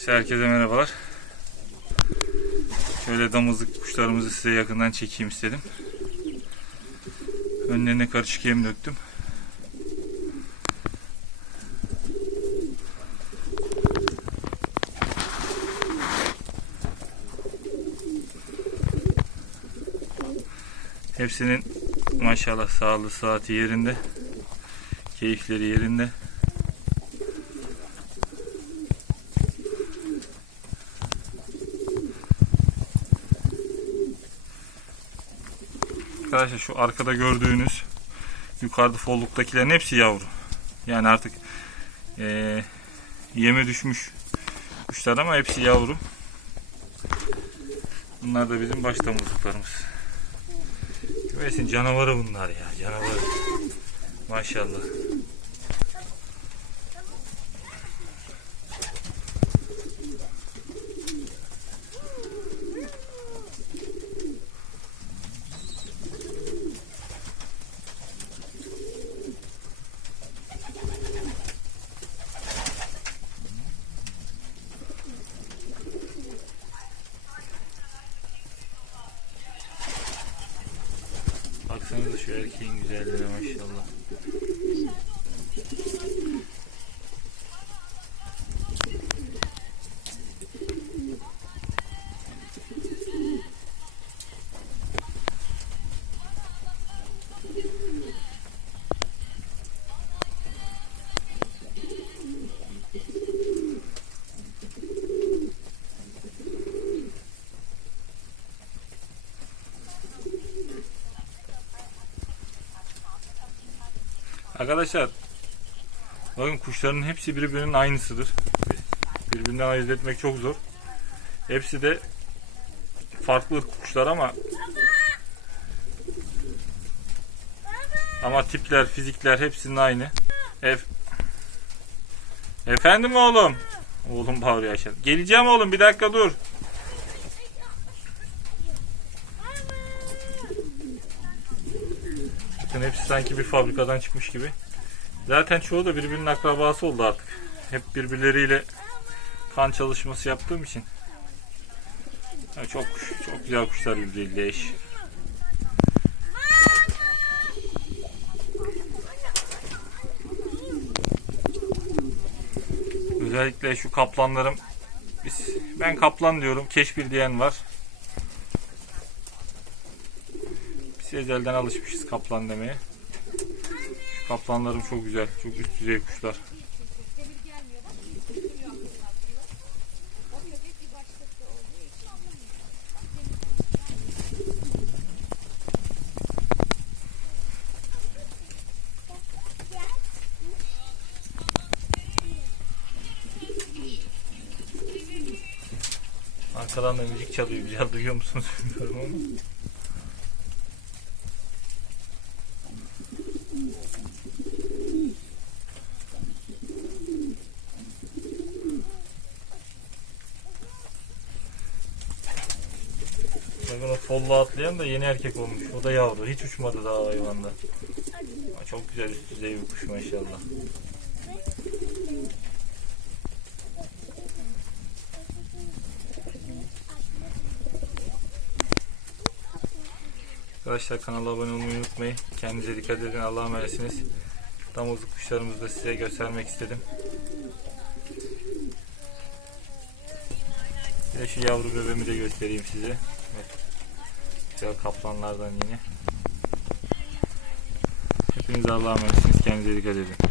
İşte herkese merhabalar. Şöyle damızlık kuşlarımızı size yakından çekeyim istedim. Önlerine karışık yem döktüm. Hepsinin maşallah sağlığı saati yerinde. Keyifleri yerinde. Arkadaşlar şu arkada gördüğünüz yukarıda folluktakilerin hepsi yavru. Yani artık eee yeme düşmüş kuşlar ama hepsi yavru. Bunlar da bizim baş damızlıklarımız. Güversin canavarı bunlar ya canavarı. Maşallah. Baksanıza şu erkeğin güzelliğine maşallah. Arkadaşlar bakın kuşların hepsi birbirinin aynısıdır. Birbirinden ayırt etmek çok zor. Hepsi de farklı kuşlar ama ama tipler, fizikler hepsinin aynı. Ef Efendim oğlum. Oğlum bağırıyor aşağı. Geleceğim oğlum bir dakika dur. Bakın hepsi sanki bir fabrikadan çıkmış gibi. Zaten çoğu da birbirinin akrabası oldu artık. Hep birbirleriyle kan çalışması yaptığım için. Ya çok çok güzel kuşlar birbiriyle eş. Özellikle şu kaplanlarım biz, ben kaplan diyorum. Keşfil diyen var. Biz ezelden alışmışız kaplan demeye. Kaplanlarım çok güzel. Çok üst düzey kuşlar. Arkadan da müzik çalıyor. Güzel duyuyor musunuz bilmiyorum ama. Bakın o folla atlayan da yeni erkek olmuş. O da yavru. Hiç uçmadı daha hayvanda. Ama çok güzel üst düzey bir kuş maşallah. Arkadaşlar kanala abone olmayı unutmayın. Kendinize dikkat edin. Allah'a emanetsiniz. Damızlık kuşlarımızı da size göstermek istedim. Bir şu yavru bebeğimi de göstereyim size. Evet. Güzel kaplanlardan yine. Hepiniz Allah'a emanetsiniz. Kendinize dikkat edin.